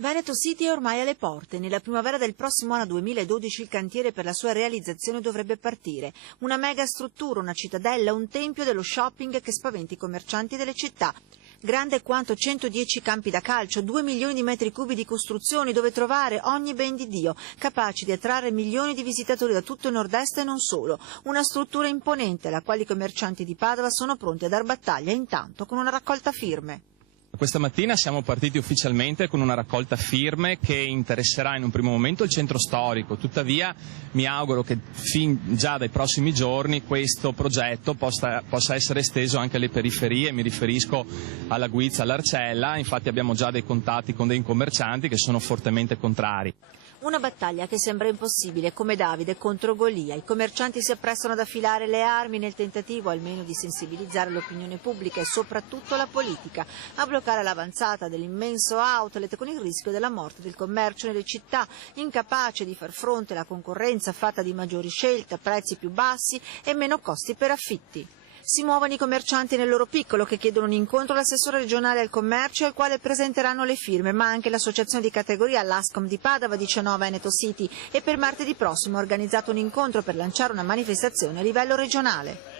Veneto City è ormai alle porte. Nella primavera del prossimo anno 2012 il cantiere per la sua realizzazione dovrebbe partire. Una mega struttura, una cittadella, un tempio dello shopping che spaventi i commercianti delle città. Grande quanto 110 campi da calcio, 2 milioni di metri cubi di costruzioni dove trovare ogni ben di Dio, capaci di attrarre milioni di visitatori da tutto il nord-est e non solo. Una struttura imponente alla quale i commercianti di Padova sono pronti a dar battaglia, intanto con una raccolta firme. Questa mattina siamo partiti ufficialmente con una raccolta firme che interesserà in un primo momento il centro storico, tuttavia mi auguro che fin già dai prossimi giorni questo progetto possa essere esteso anche alle periferie, mi riferisco alla Guizza, all'Arcella, infatti abbiamo già dei contatti con dei commercianti che sono fortemente contrari. Una battaglia che sembra impossibile, come Davide contro Golia. I commercianti si apprestano ad affilare le armi nel tentativo almeno di sensibilizzare l'opinione pubblica e soprattutto la politica, a bloccare l'avanzata dell'immenso outlet con il rischio della morte del commercio nelle città, incapace di far fronte alla concorrenza fatta di maggiori scelte, prezzi più bassi e meno costi per affitti. Si muovono i commercianti nel loro piccolo che chiedono un incontro all'assessore regionale al commercio al quale presenteranno le firme, ma anche l'associazione di categoria, l'Ascom di Padova, dice no a Veneto City, e per martedì prossimo ha organizzato un incontro per lanciare una manifestazione a livello regionale.